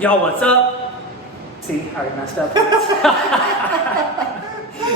Y'all, what's up? See, I already messed up.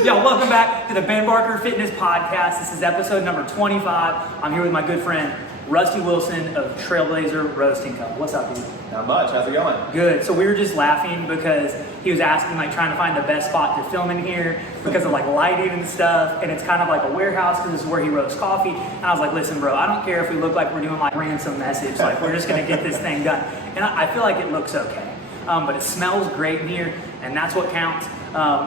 Y'all, welcome back to the Ben Barker Fitness Podcast. This is episode number 25. I'm here with my good friend, Rusty Wilson of Trailblazer Roasting Company. What's up, dude? Not much. How's it going? Good. So we were just laughing because he was asking, like, trying to find the best spot to film in here because of like lighting and stuff. And it's kind of like a warehouse because this is where he roasts coffee. And I was like, listen, bro, I don't care if we look like we're doing like ransom message. Like, we're just going to get this thing done. And I feel like it looks okay. But it smells great in here, and that's what counts.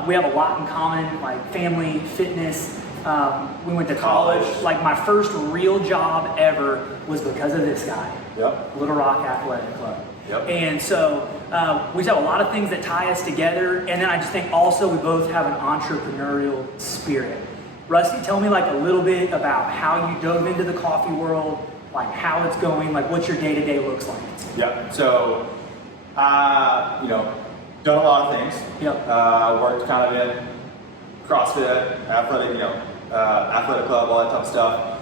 We have a lot in common, like family, fitness. We went to college. Like, my first real job ever was because of this guy. Yep. Little Rock Athletic Club. Yep. And so we just have a lot of things that tie us together. And then I just think also we both have an entrepreneurial spirit. Rusty, tell me like a little bit about how you dove into the coffee world, like how it's going, like what your day-to-day looks like. Yep. So, done a lot of things. Yep. Worked kind of in CrossFit, athletic, athletic club, all that type of stuff.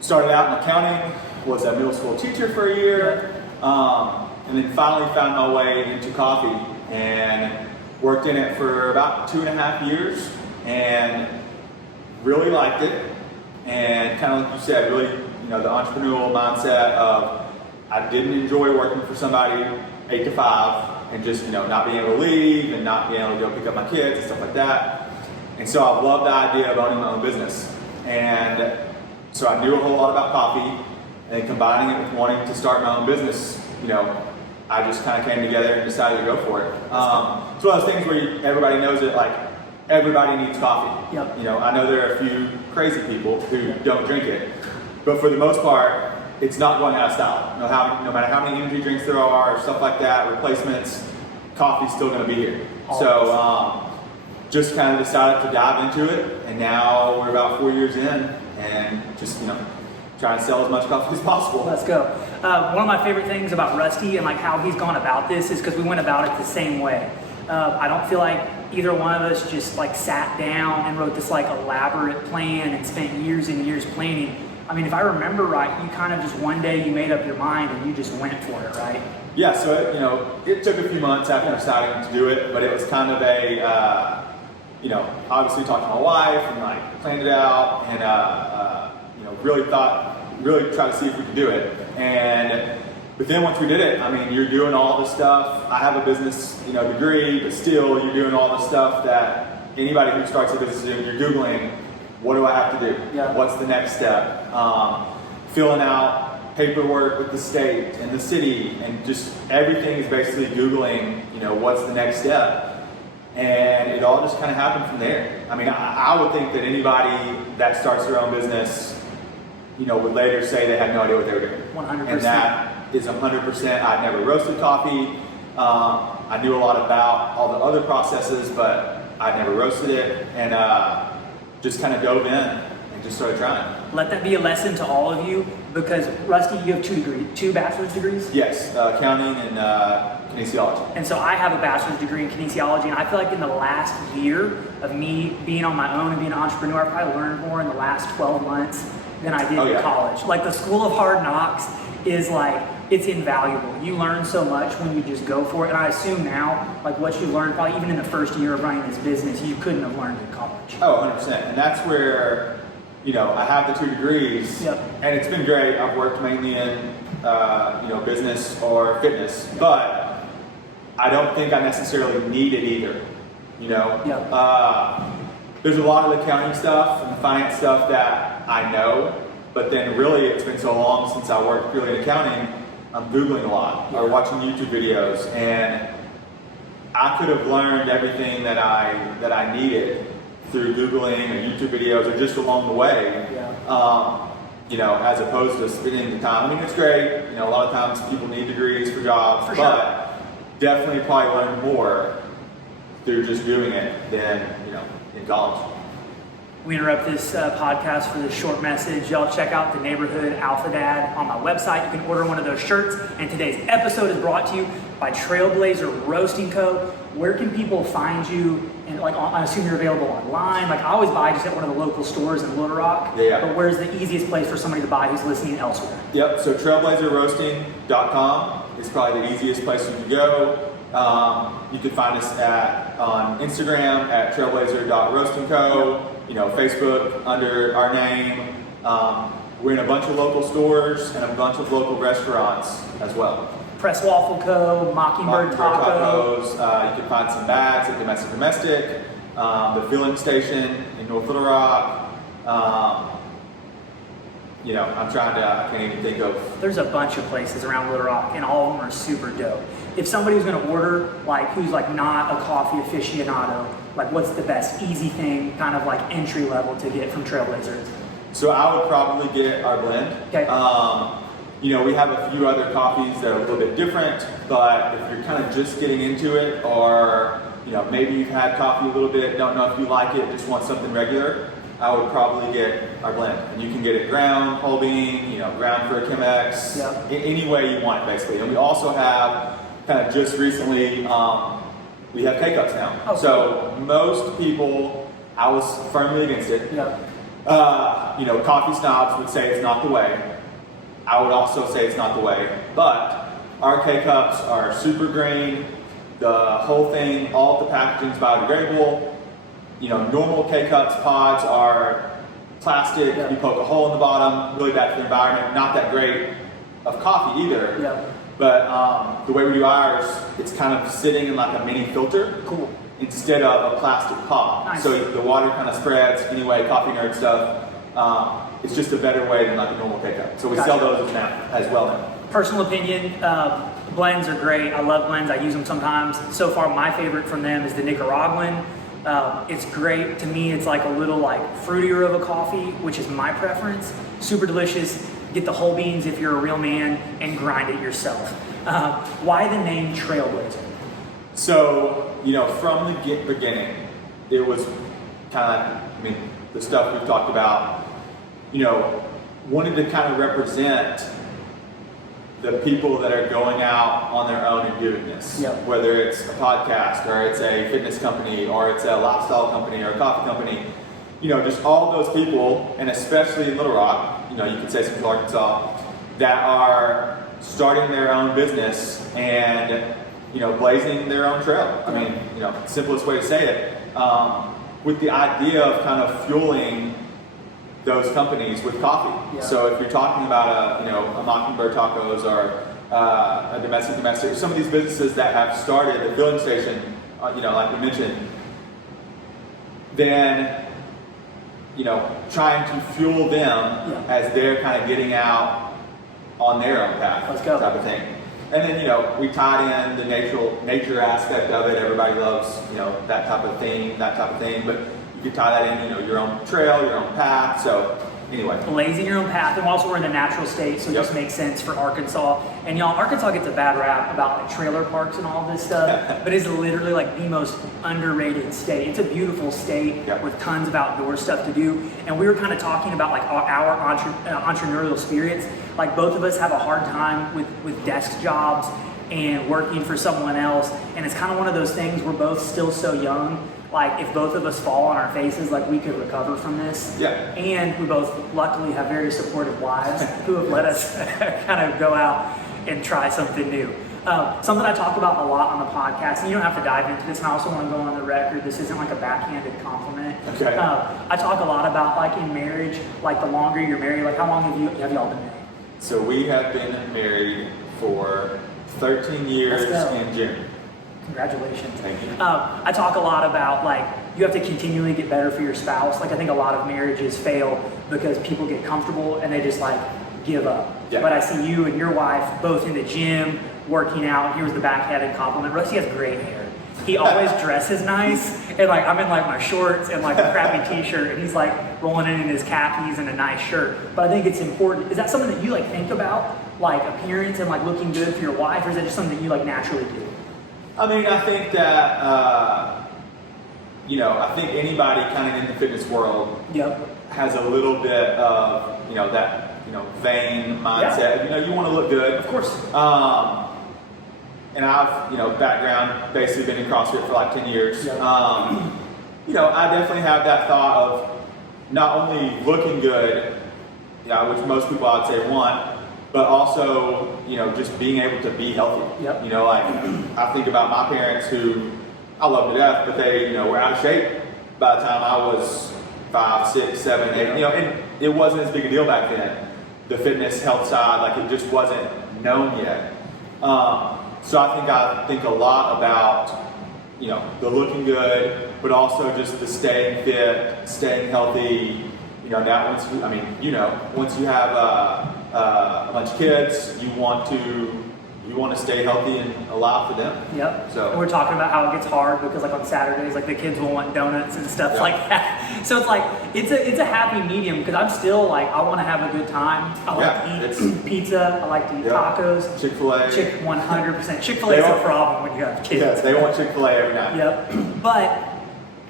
Started out in accounting, was a middle school teacher for a year, and then finally found my way into coffee and worked in it for about 2.5 years and really liked it. And kind of like you said, really, the entrepreneurial mindset of I didn't enjoy working for somebody 8 to 5 and just, not being able to leave and not being able to go pick up my kids and stuff like that. And so I loved the idea of owning my own business. And so I knew a whole lot about coffee, and combining it with wanting to start my own business, I just kind of came together and decided to go for it. It's one of those things where everybody knows it, like everybody needs coffee. Yep. I know there are a few crazy people who don't drink it, but for the most part, it's not going out of style. No matter how many energy drinks there are, or stuff like that, replacements, coffee's still going to be here. So just kind of decided to dive into it, and now we're about 4 years in, and just trying to sell as much coffee as possible. Let's go. One of my favorite things about Rusty and like how he's gone about this is because we went about it the same way. I don't feel like either one of us just like sat down and wrote this like elaborate plan and spent years and years planning. I mean, if I remember right, you kind of just one day you made up your mind and you just went for it, right? Yeah, so it took a few months after deciding to do it, but it was kind of a, obviously talked to my wife and like planned it out and, really tried to see if we could do it. But then once we did it, I mean, you're doing all this stuff. I have a business, degree, but still you're doing all the stuff that anybody who starts a business, you're Googling, what do I have to do? Yeah. What's the next step? Filling out paperwork with the state and the city, and just everything is basically Googling, what's the next step? And it all just kind of happened from there. I mean, I would think that anybody that starts their own business, would later say they had no idea what they were doing. 100%. And that is 100%. I'd never roasted coffee. I knew a lot about all the other processes, but I'd never roasted it. And just kind of dove in and just started trying. Let that be a lesson to all of you, because Rusty, you have two bachelor's degrees? Yes, accounting and kinesiology. And so I have a bachelor's degree in kinesiology, and I feel like in the last year of me being on my own and being an entrepreneur, I've probably learned more in the last 12 months than I did in college. Like, the School of Hard Knocks is like, it's invaluable. You learn so much when you just go for it. And I assume now, like what you learned probably even in the first year of running this business, you couldn't have learned in college. Oh, 100%. And that's where, I have the 2 degrees. Yep. And it's been great. I've worked mainly in, business or fitness, but I don't think I necessarily need it either. Yep. There's a lot of the accounting stuff and the finance stuff that I know, but then really it's been so long since I worked purely in accounting, I'm Googling a lot or watching YouTube videos, and I could have learned everything that I needed through Googling and YouTube videos or just along the way, as opposed to spending the time. I mean, it's great. A lot of times people need degrees for jobs, but definitely probably learn more through just doing it than, in college. We interrupt this podcast for this short message. Y'all check out the Neighborhood Alpha Dad on my website. You can order one of those shirts. And today's episode is brought to you by Trailblazer Roasting Co. Where can people find you? And I assume you're available online. I always buy just at one of the local stores in Little Rock. Yeah. But where's the easiest place for somebody to buy who's listening elsewhere? Yep. So trailblazerroasting.com is probably the easiest place you can go. You can find us on Instagram at Trailblazer Roasting. You know, Facebook under our name. We're in a bunch of local stores and a bunch of local restaurants as well. Press Waffle Co., Mockingbird Taco. Tacos. You can find some bags at Domestic. The filling station in North Little Rock. You know, I can't even think of. There's a bunch of places around Little Rock, and all of them are super dope. If somebody was going to order, like, who's like not a coffee aficionado, like, what's the best easy thing, kind of like entry level to get from Trailblazer? So I would probably get our blend. Okay. You know, we have a few other coffees that are a little bit different, but if you're kind of just getting into it, or, you know, maybe you've had coffee a little bit, don't know if you like it, just want something regular, I would probably get our blend. And you can get it ground, whole bean, you know, ground for a Chemex, any way you want it, basically. And we also have, kind of just recently, we have K-Cups now. Oh, so most people, I was firmly against it. You know, coffee snobs would say it's not the way. I would also say it's not the way. But our K-Cups are super green. The whole thing, all of the packaging is biodegradable. You know, normal K-Cups pods are plastic. You poke a hole in the bottom, really bad for the environment. Not that great of coffee either. But the way we do ours, it's kind of sitting in like a mini filter. Cool. Instead of a plastic pod. Nice. So the water kind of spreads. Anyway, coffee nerd stuff. It's just a better way than like a normal K-Cup. So we sell those now as well now. Personal opinion, blends are great. I love blends. I use them sometimes. So far, my favorite from them is the Nicaraguan. It's great. To me, it's like a little like fruitier of a coffee, which is my preference. Super delicious. Get the whole beans if you're a real man and grind it yourself. Why the name Trailblazer? So, you know, from the beginning, it was kind of, I mean, the stuff we've talked about, you know, wanted to kind of represent the people that are going out on their own and doing this. Whether it's a podcast or it's a fitness company or it's a lifestyle company or a coffee company, you know, just all of those people, and especially in Little Rock, you know, you could say Central Arkansas, that are starting their own business and, you know, blazing their own trail. I mean, you know, simplest way to say it, with the idea of kind of fueling those companies with coffee. So if you're talking about a Mockingbird Tacos or a domestic, some of these businesses that have started the filling station, you know, like we mentioned, then, you know, trying to fuel them as they're kind of getting out on their own path, type of thing. And then, you know, we tied in the nature aspect of it. Everybody loves, you know, that type of thing. But you could tie that in, you know, your own trail, your own path. So anyway. Blazing your own path. And also we're in the natural state, so it just makes sense for Arkansas. And y'all, Arkansas gets a bad rap about like trailer parks and all this stuff, but it's literally like the most underrated state. It's a beautiful state with tons of outdoor stuff to do. And we were kind of talking about like our entrepreneurial spirits. Like both of us have a hard time with desk jobs and working for someone else. And it's kind of one of those things, we're both still so young. Like if both of us fall on our faces, like we could recover from this. And we both luckily have very supportive wives who have let us kind of go out and try something new. Something I talk about a lot on the podcast, and you don't have to dive into this, and I also want to go on the record, this isn't like a backhanded compliment. I talk a lot about like in marriage, like the longer you're married, like how long have y'all been married? So we have been married for 13 years in June. Congratulations. Thank you. I talk a lot about like you have to continually get better for your spouse. Like I think a lot of marriages fail because people get comfortable and they just like give up. But I see you and your wife both in the gym, working out, and here's the backhanded compliment. Rusty has great hair. He always dresses nice, and like I'm in like my shorts and like a crappy t-shirt, and he's like rolling in his khakis and a nice shirt. But I think it's important. Is that something that you like think about, like appearance and like looking good for your wife, or is it just something that you like naturally do? I mean, I think that, you know, I think anybody kind of in the fitness world has a little bit of, you know, that, you know, vain mindset. You know, you want to look good. Of course. And I've, you know, background, basically been in CrossFit for like 10 years. You know, I definitely have that thought of not only looking good, which most people I'd say want, but also, just being able to be healthy. Yep. Like I think about my parents who I love to death, but they, were out of shape by the time I was 5, 6, 7, 8, and it wasn't as big a deal back then. The fitness health side, like it just wasn't known yet. So I think a lot about, the looking good, but also just the staying fit, staying healthy. Now once you have a bunch of kids, you want to stay healthy and alive for them. Yep. So and we're talking about how it gets hard because like on Saturdays, like the kids will want donuts and stuff like that. So it's like it's a happy medium because I'm still like I want to have a good time. I like to eat pizza. I like to eat tacos. Chick-fil-A. 100%. Chick-fil-A is a problem when you have kids. Yes, they want Chick-fil-A every night. Yep. But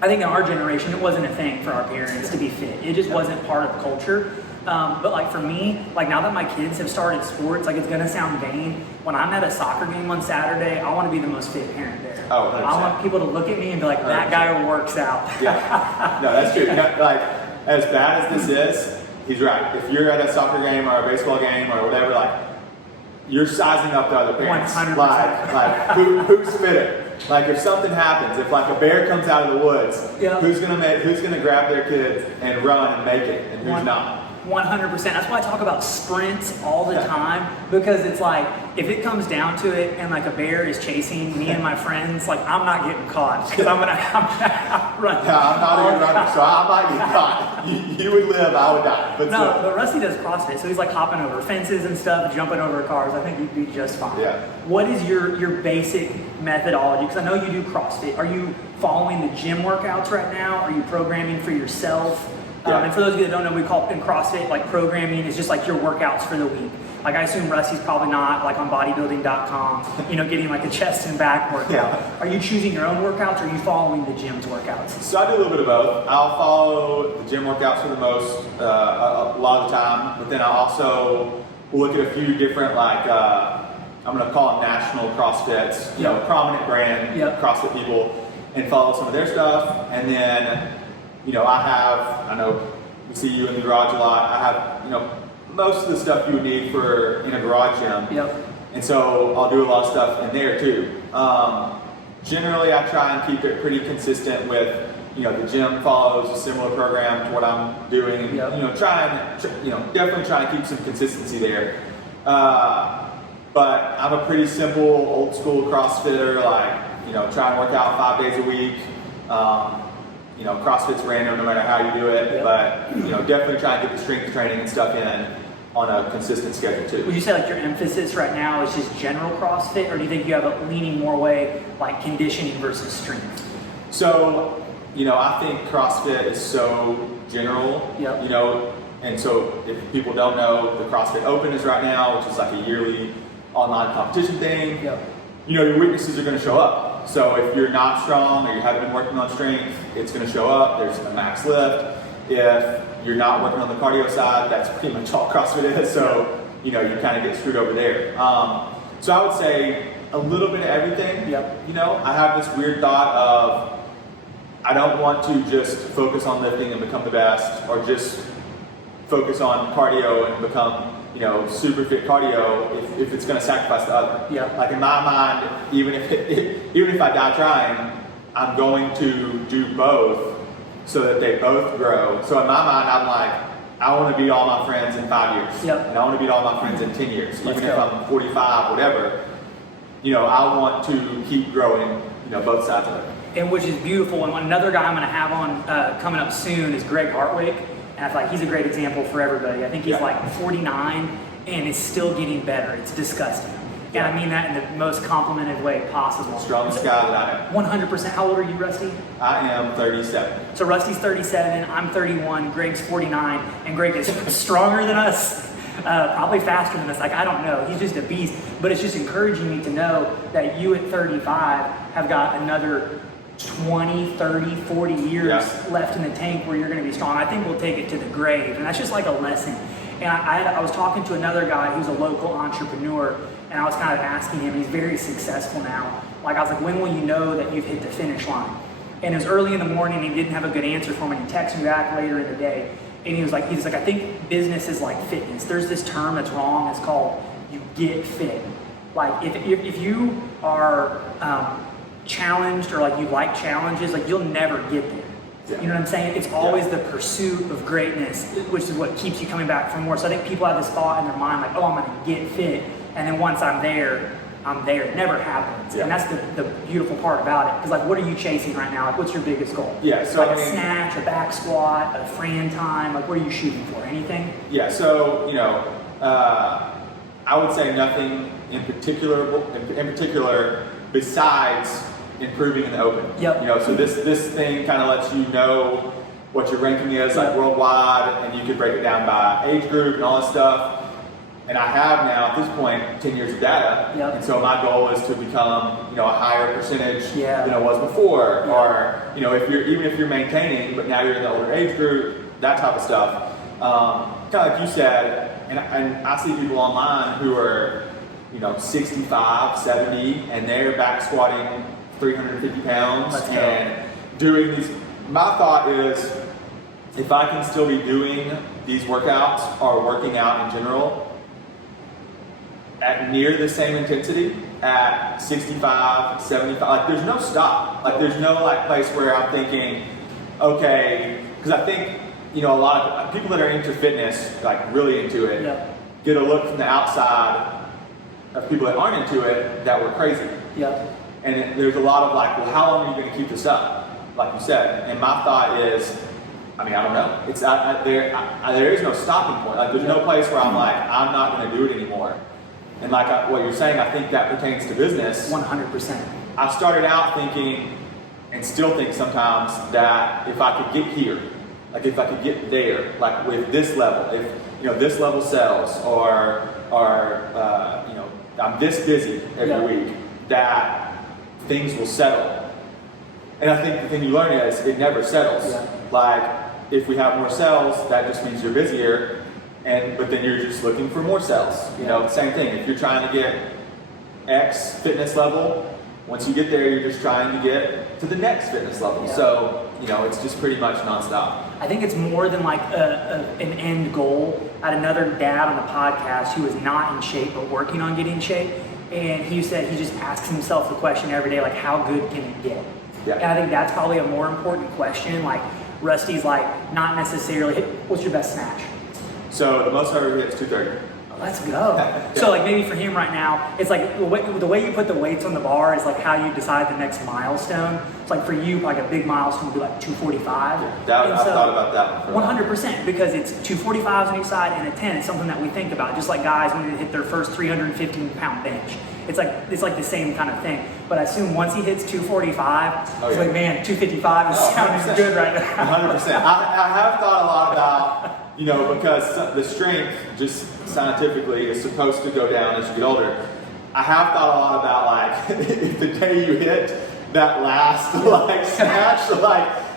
I think in our generation, it wasn't a thing for our parents to be fit. It just wasn't part of the culture. But like for me, like now that my kids have started sports, like it's gonna sound vain. When I'm at a soccer game on Saturday, I want to be the most fit parent there. Oh, 100%. I want people to look at me and be like, that 100%. guy works out. Yeah, no, that's true. Like as bad as this is, he's right. If you're at a soccer game or a baseball game or whatever, like you're sizing up to other parents. 100%. Like who's fitter? Like if something happens, if like a bear comes out of the woods, who's gonna grab their kids and run and make it, and who's not? 100%. That's why I talk about sprints all the time, because it's like if it comes down to it and like a bear is chasing me and my friends, like I'm not getting caught because I'm gonna outrun. Yeah, I'm not a good runner, so I might get caught. You would live, I would die. But Rusty does CrossFit, so he's like hopping over fences and stuff, jumping over cars. I think you'd be just fine. Yeah. What is your basic methodology? Because I know you do CrossFit. Are you following the gym workouts right now? Are you programming for yourself? Yeah. And for those of you that don't know, we call it in CrossFit, like programming is just like your workouts for the week. Like I assume Rusty's probably not like on bodybuilding.com, getting like a chest and back workout. Yeah. Are you choosing your own workouts or are you following the gym's workouts? So I do a little bit of both. I'll follow the gym workouts for the most, a lot of the time, but then I also will look at a few different like, I'm going to call them national CrossFits, prominent brand CrossFit people, and follow some of their stuff. And then, I know we see you in the garage a lot. I have, most of the stuff you would need in a garage gym. Yep. And so I'll do a lot of stuff in there too. Generally, I try and keep it pretty consistent with, the gym follows a similar program to what I'm doing. And, definitely trying to keep some consistency there. But I'm a pretty simple, old school CrossFitter, like, try and work out 5 days a week. CrossFit's random no matter how you do it, but, definitely try and get the strength training and stuff in on a consistent schedule too. Would you say like your emphasis right now is just general CrossFit, or do you think you have a leaning more way like conditioning versus strength? So, I think CrossFit is so general, and so if people don't know, the CrossFit Open is right now, which is like a yearly online competition thing. Your weaknesses are going to show up. So if you're not strong or you haven't been working on strength, it's going to show up. There's a max lift. If you're not working on the cardio side, that's pretty much all CrossFit is. So, you kind of get screwed over there. So I would say a little bit of everything. I have this weird thought of I don't want to just focus on lifting and become the best, or just focus on cardio and become super fit cardio if it's going to sacrifice the other. Like in my mind, even if I die trying, I'm going to do both so that they both grow. So in my mind, I'm like, I want to beat all my friends in 5 years. And I want to beat all my friends in 10 years. Even if I'm 45, whatever, I want to keep growing, both sides of it. And which is beautiful. And another guy I'm going to have on coming up soon is Greg Hartwick. And I feel like he's a great example for everybody. I think he's like 49 and is still getting better. It's disgusting. And I mean that in the most complimented way possible. Strongest guy that I am. 100%. How old are you, Rusty? I am 37. So Rusty's 37, I'm 31, Greg's 49, and Greg is stronger than us, probably faster than us. Like, I don't know. He's just a beast. But it's just encouraging me to know that you at 35 have got another 20, 30, 40 years left in the tank where you're going to be strong. I think we'll take it to the grave. And that's just like a lesson. And I was talking to another guy who's a local entrepreneur, and I was kind of asking him, he's very successful now. Like, I was like, when will you know that you've hit the finish line? And it was early in the morning, and he didn't have a good answer for me. He texted me back later in the day. and he's like, I think business is like fitness. There's this term that's wrong. It's called you get fit. Like if you are challenged or like you like challenges, like you'll never get there. Yeah. You know what I'm saying? It's always the pursuit of greatness, which is what keeps you coming back for more. So I think people have this thought in their mind like, oh, I'm going to get fit, and then once I'm there. It never happens. Yeah. And that's the beautiful part about it. Because like, what are you chasing right now? Like, what's your biggest goal? Yeah, so like a snatch, a back squat, a Fran time. Like, what are you shooting for? Anything? Yeah, so, I would say nothing in particular besides improving in the open. Yep. So this thing kind of lets you know what your ranking is, like worldwide, and you can break it down by age group and all this stuff. And I have now, at this point, 10 years of data. Yep. And so my goal is to become, a higher percentage than I was before. Yeah. Or, even if you're maintaining, but now you're in the older age group, that type of stuff. Kind of like you said, and I see people online who are, 65, 70, and they're back squatting 350 pounds. Let's go. And doing these, my thought is, if I can still be doing these workouts or working out in general, at near the same intensity at 65, 75, like there's no stop. Like there's no place where I'm thinking, okay, because I think, a lot of people that are into fitness, like really into it, get a look from the outside of people that aren't into it that were crazy. And there's a lot of well, how long are you going to keep this up? Like you said. And my thought is, I don't know. It's there is no stopping point. Like there's no place where I'm like, I'm not going to do it anymore. And what you're saying, I think that pertains to business. 100%. I started out thinking, and still think sometimes, that if I could get here, if I could get there, with this level, if this level sells, or I'm this busy every week, that things will settle. And I think the thing you learn is it never settles. If we have more sales, that just means you're busier. But then you're just looking for more sales. Same thing. If you're trying to get X fitness level, once you get there, you're just trying to get to the next fitness level. So, it's just pretty much nonstop. I think it's more than an end goal. I had another dad on the podcast who was not in shape but working on getting in shape, and he said he just asks himself the question every day, how good can it get? And I think that's probably a more important question. Rusty's not necessarily, what's your best snatch? So the most I ever hit is 230. Let's go. So maybe for him right now, it's the way you put the weights on the bar is how you decide the next milestone. It's for you, a big milestone would be 245. I've thought about that one. 100%, because it's 245s on each side and a 10. It's something that we think about, just like guys when they hit their first 315-pound bench. It's the same kind of thing. But I assume once he hits 245, it's man, 255 is sounding good right now. 100%. I have thought a lot about, because the strength, just scientifically, is supposed to go down as you get older. I have thought a lot about if the day you hit that last snatch,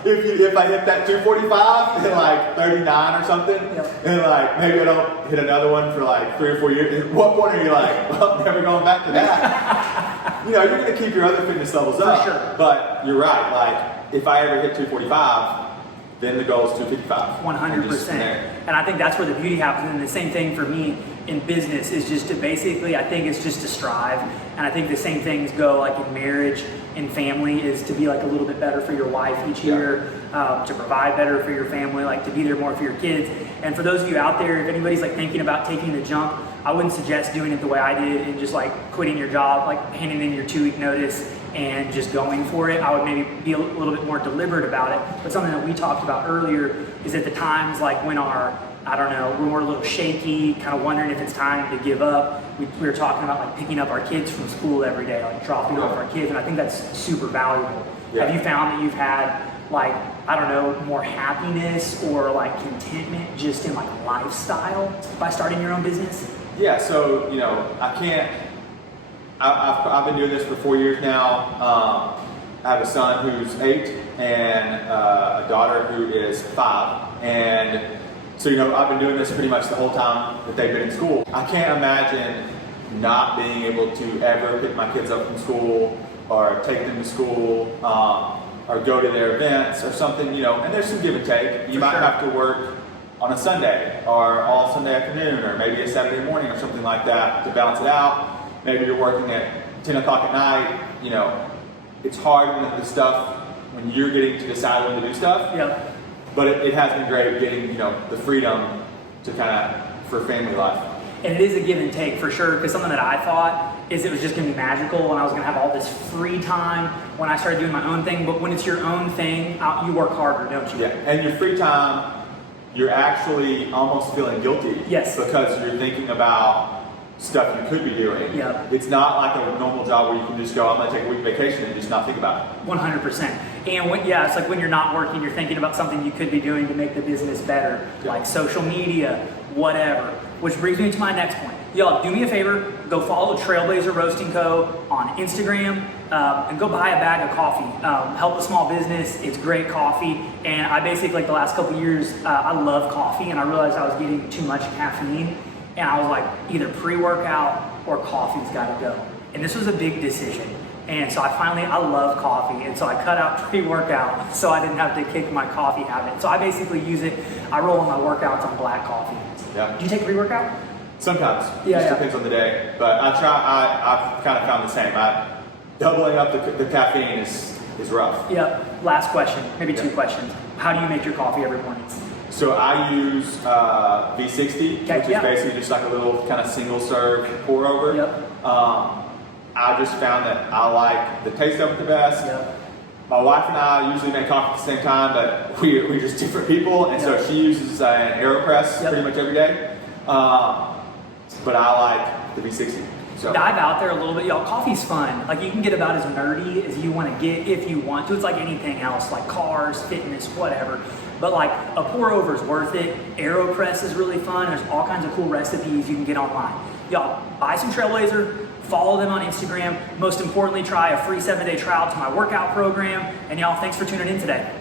if I hit that 245 in 39 or something, and maybe I don't hit another one for 3 or 4 years. At what point are you well, never going back to that? You're going to keep your other fitness levels up. For sure. But you're right. If I ever hit 245, then the goal is 255. 100%. And I think that's where the beauty happens. And the same thing for me in business is just to basically, I think it's just to strive. And I think the same things go in marriage and family, is to be a little bit better for your wife each year, to provide better for your family, to be there more for your kids. And for those of you out there, if anybody's thinking about taking the jump, I wouldn't suggest doing it the way I did and just quitting your job, handing in your 2-week notice and just going for it. I would maybe be a little bit more deliberate about it. But something that we talked about earlier is at the times when when we're a little shaky, kind of wondering if it's time to give up. We were talking about picking up our kids from school every day, dropping off our kids, and I think that's super valuable. Have you found that you've had more happiness or contentment just in lifestyle by starting your own business? Yeah, so I've been doing this for 4 years now. I have a son who's 8 and a daughter who is 5. And so, I've been doing this pretty much the whole time that they've been in school. I can't imagine not being able to ever pick my kids up from school or take them to school or go to their events or something, and there's some give and take. You might have to work on a Sunday or all Sunday afternoon or maybe a Saturday morning or something like that to balance it out. Maybe you're working at 10 o'clock at night, you know, it's hard when the stuff, when you're getting to decide when to do stuff. Yep. But it has been great getting, you know, the freedom to kind of, for family life. And it is a give and take for sure, because something that I thought is it was just going to be magical and I was going to have all this free time when I started doing my own thing. But when it's your own thing, you work harder, don't you? Yeah, and your free time, you're actually almost feeling guilty. Yes. Because you're thinking about stuff you could be doing. Yeah. It's not like a normal job where you can just go, I'm going to take a week vacation and just not think about it. 100%. And it's like when you're not working, you're thinking about something you could be doing to make the business better, like social media, whatever. Which brings me to my next point. Y'all, do me a favor, go follow Trailblazer Roasting Co. on Instagram and go buy a bag of coffee. Help a small business, it's great coffee. And I basically, like the last couple years, I love coffee and I realized I was getting too much caffeine. And I was like, either pre-workout or coffee's gotta go. And this was a big decision. And so I love coffee. And so I cut out pre-workout so I didn't have to kick my coffee habit. So I basically use it, I roll on my workouts on black coffee. Yeah. Do you take pre-workout? Sometimes. Yeah, Just depends on the day. But I've kind of found the same. Doubling up the caffeine is rough. Yep. Last question, maybe two questions. How do you make your coffee every morning? So I use V60, which is basically just like a little kind of single serve pour over. Yep. I just found that I like the taste of it the best. Yep. My wife and I usually make coffee at the same time, but we're just different people, and so she uses an AeroPress pretty much every day. But I like the V60. So. Dive out there a little bit, y'all. Coffee's fun. Like you can get about as nerdy as you want to get if you want to. It's like anything else, like cars, fitness, whatever. But like a pour over is worth it. AeroPress is really fun. There's all kinds of cool recipes you can get online. Y'all, buy some Trailblazer, follow them on Instagram. Most importantly, try a free 7-day trial to my workout program. And y'all, thanks for tuning in today.